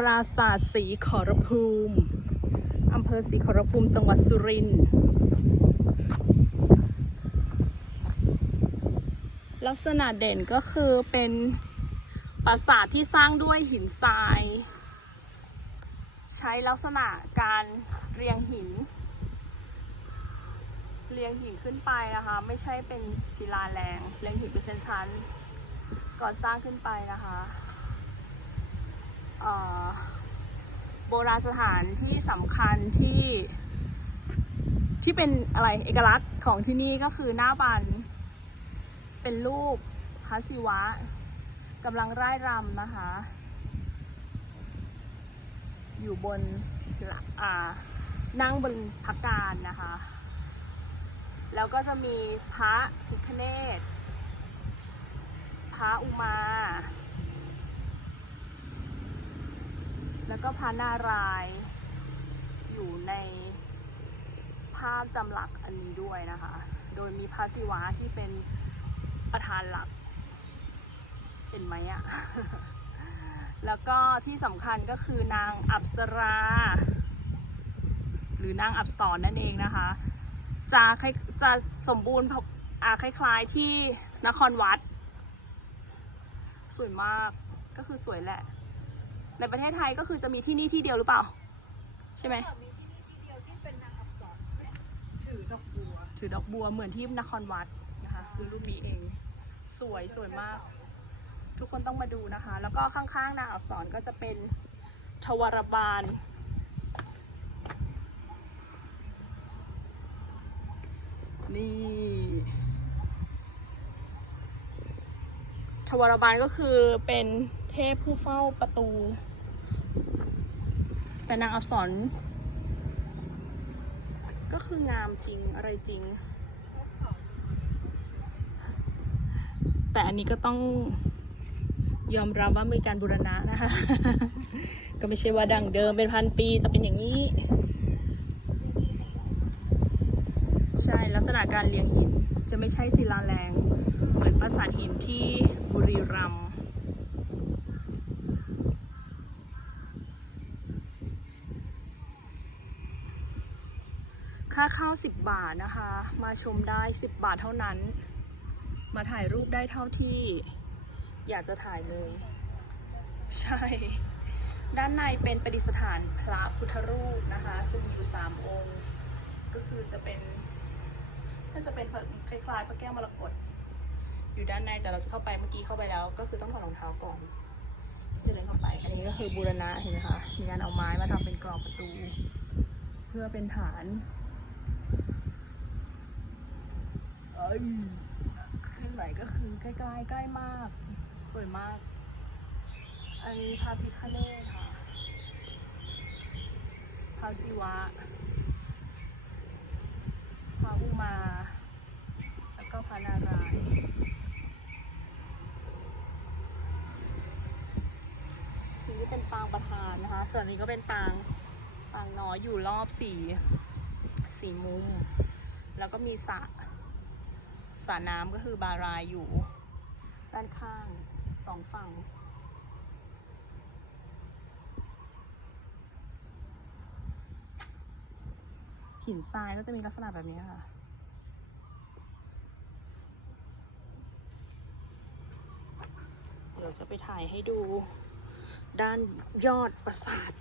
ปราสาทศรีขอรภูมิอำเภอศรีขอรภูมิจังหวัดสุรินทร์ลักษณะเด่นก็คือเป็นปราสาทที่สร้างด้วยหินทราย ใช้ลักษณะการเรียงหิน เรียงหินขึ้นไปนะคะ ไม่ใช่เป็นศิลาแรง เรียงหินเป็นชั้นๆก่อสร้างขึ้นไปนะคะ โบราณสถานที่สำคัญที่ที่เป็นอะไรเอกลักษณ์ของที่นี่ก็คือหน้าบัน เป็นรูปพระศิวะกำลังร่ายรำนะคะ อยู่บนอ่านั่งบนพักการนะคะ แล้วก็จะมีพระพิคเนตพระอุมา แล้วก็พระนารายณ์อยู่ในภาพจำหลักอันนี้ด้วยนะคะ โดยมีพระศิวะที่เป็นประธานหลัก เห็นไหมอะ แล้วก็ที่สำคัญก็คือนางอัปสรา หรือนางอับสรนั่นเองนะคะ จะจะสมบูรณ์พออ่าคล้ายๆที่นครวัด สวยมากก็คือสวยแหละ ในประเทศไทยก็คือจะมีที่นี่ที่เดียวหรือเปล่า ใช่ไหมมีที่นี่ที่เดียวที่เป็นนางอับสรถือดอกบัว ถือดอกบัวเหมือนที่นครวัดนะคะคือรูปนี้เอง สวยสวยมาก ทุกคนต้องมาดูนะคะ แล้วก็ข้างๆนางอับสรก็จะเป็นทวารบาลนี่ทวารบาลก็คือเป็น เทพผู้เฝ้าประตู แต่นางอับสรก็คืองามจริงอะไรจริง แต่อันนี้ก็ต้องยอมรับว่ามีการบูรณะนะคะ ก็ไม่ใช่ว่าดังเดิมเป็นพันปีจะเป็นอย่างนี้ ใช่ลักษณะการเรียงหินจะไม่ใช่ศิลาแรง เหมือนปราสาทหินที่บุรีรัมย์ ค่าเข้า 10 บาทนะคะ มาชมได้ 10 บาทเท่านั้น มาถ่ายรูปได้เท่าที่ อยากจะถ่ายเลย ใช่ ด้านในเป็นประดิษฐานพระพุทธรูปนะคะ จะมีอยู่สามองค์ ก็คือจะเป็นน่าจะเป็นคล้ายๆพระแก้วมรกตอยู่ด้านในแต่เราจะเข้าไปเมื่อกี้เข้าไปแล้ว ก็คือต้องถอดรองเท้าก่อนจะเดินเข้าไป อันนี้ก็คือบูรณะเห็นไหมคะ มีการเอาไม้มาทำเป็นกรอบประตู เพื่อเป็นฐาน เอ้ยขึ้นไหนก็คือใกล้ๆใกล้มาก สวยมาก อันนี้พระพิฆเนศค่ะพระศิวะพระอุมา แล้วก็พระนารายณ์ทีนี้เป็นปางประธานนะคะ ส่วนนี้ก็เป็นปางปางน้อยอยู่รอบสี่สี่มุม แล้วก็มีสระ สระน้ำก็คือบารายอยู่ ด้านข้างสองฝั่ง หินทรายก็จะมีลักษณะแบบนี้ค่ะเดี๋ยวจะไปถ่ายให้ดู ด้านยอดปราสาท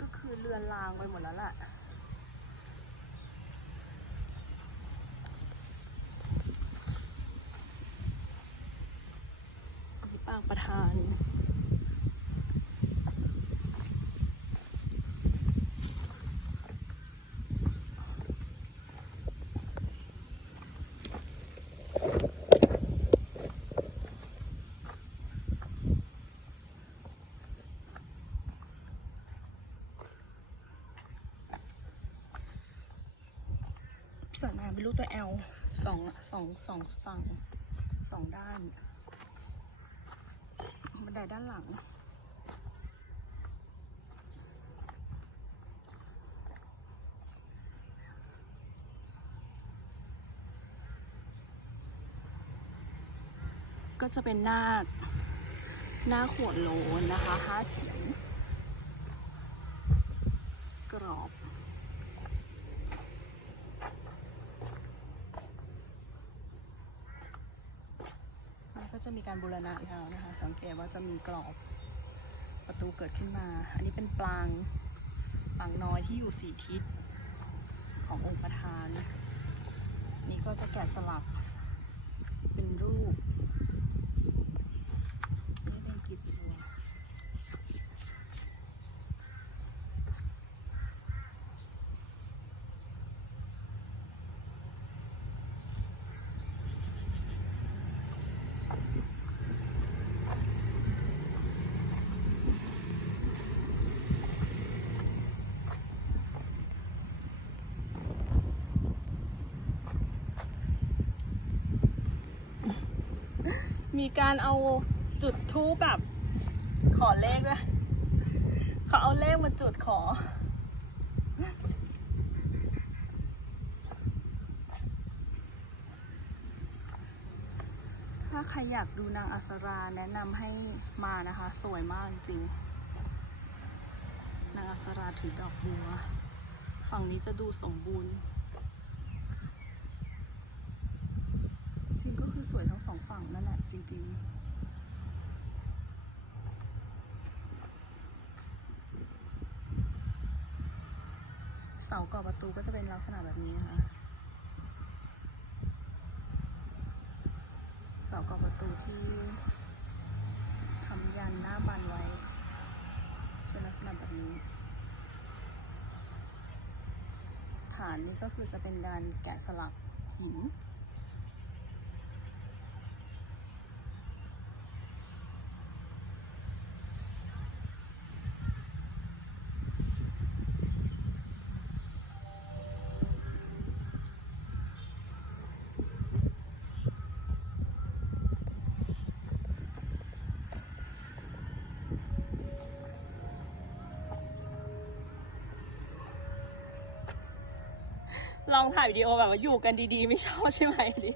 ก็คือเรือนรางไปหมดแล้วแหละปางประธาน สระน้ำเป็นรูปตัว L สองสองสองฝั่งสองด้านบันไดด้านหลัง ก็จะเป็นหน้าหน้าขวดโหลนะคะห้าเสียง กรอบ มันก็ จะมีการบูรณะแล้วนะคะ สังเกตว่าจะมีกรอบประตูเกิดขึ้นมา อันนี้เป็นปรางปรางน้อยที่อยู่สี่ทิศขององค์ประธาน นี่ก็จะแกะสลักเป็นรูป นี่เป็นกลีบบัว มีการเอาจุดทูปแบบ ขอเลขด้วยเขาเอาเลขมาจุดขอ ถ้าใครอยากดูนางอัสราแนะนำให้มานะคะ สวยมากจริง นางอัสราถือดอกบัว ฝั่งนี้จะดูสมบูรณ์ จริงก็คือ สวยทั้งสองฝั่งนั่นแหละจริงๆเสาก่อประตูก็จะเป็นลักษณะแบบนี้นะคะ เสาก่อประตูที่ทำยันหน้าบานไว้เป็นลักษณะแบบนี้ ฐานนี้ก็คือจะเป็นการแกะสลักหิน ลองถ่ายวิดีโอแบบว่าอยู่กันดีๆ ไม่ชอบใช่ไหมดิ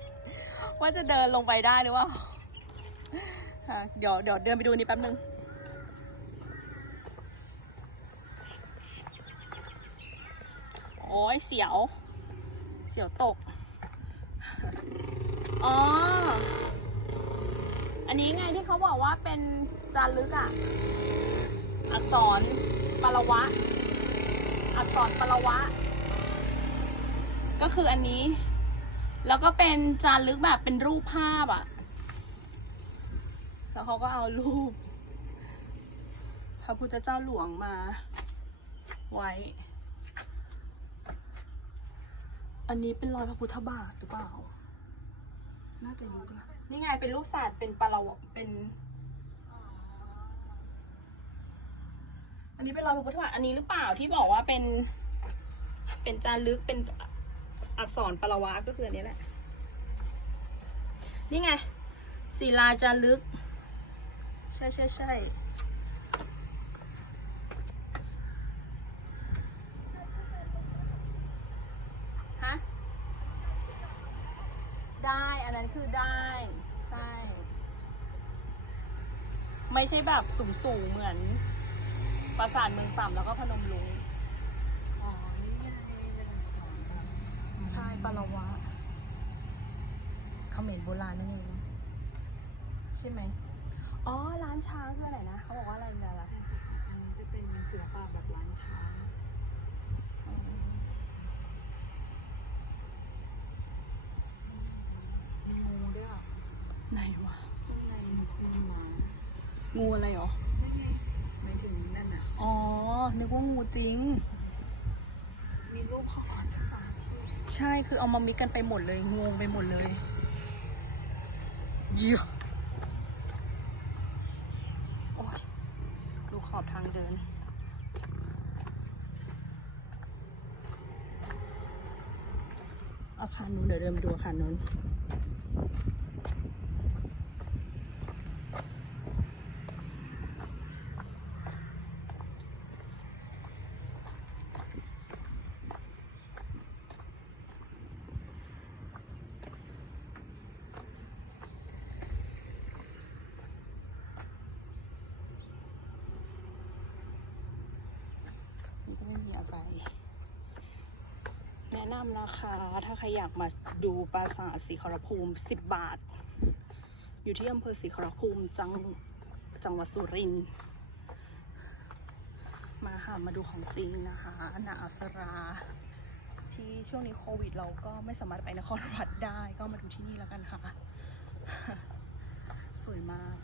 ว่าจะเดินลงไปได้หรือเปล่าเดี๋ยวเดี๋ยวเดินไปดูนี่แป๊บนึงโอ้ยเสียว เสียวตก อ๋อ อันนี้ไงที่เขาบอกว่าเป็นจารึกอะอักษรปรวะ อักษรปรวะ ก็คืออันนี้ แล้วก็เป็นจารึกแบบเป็นรูปภาพอะแล้วเขาก็เอารูป พระพุทธเจ้าหลวงมา ไว้ อันนี้เป็นรอยพระพุทธบาทหรือเปล่า น่าจะยุคละนี่ไงเป็นรูปศาสตว์เป็นปลาวเป็นอันนี้เป็นรอยพระพุทธบาทอันนี้หรือเปล่าที่บอกว่าเป็น เป็นจารึกเป็น อักษรปรวะก็คืออันนี้แหละ นี่ไงศิลาจารึก ใช่ใช่ใช่ฮะ ได้ อันนั้นคือได้ ใช่ ไม่ใช่แบบสูงสูงเหมือน ปราสาทเมืองต่ำแล้วก็พนมรุ้ง อ๋อ นี่ไงเป็นของแบบ ใช่ปลาวะเขมรโบราณนั่นเองใช่ไหมอ๋อ ร้านช้างคืออะไรนะ เขาบอกว่าอะไรนะล่ะอันนี้จะเป็นศิลปะแบบล้านช้างมีงูด้วยอะไหนวะข้างในมีหมางูอะไรหรอไม่ไงหมายถึงนั่นน่ะ อ๋อ นึกว่างูจริง มีรูปพ่อขอนสตาร์ที่ ใช่คือเอามามิกกันไปหมดเลย งงไปหมดเลยเยี่ยโอ้ยดูขอบทางเดิน อาคารนู้นเดี๋ยวเดินไปดูอาคารนู้น ไม่มีอะไรแนะนำนะคะ ถ้าใครอยากมาดูปราสาทสีขรภูมิ 10 บาท อยู่ที่อำเภอศรีขรภูมิจังจังหวัดสุรินทร์มาค่ะมาดูของจริงนะคะนาอัสรา ที่ช่วงนี้โควิด เราก็ไม่สามารถไปนครวัดได้ก็มาดูที่นี่แล้วกันค่ะ สวยมาก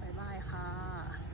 บ๊ายบายค่ะ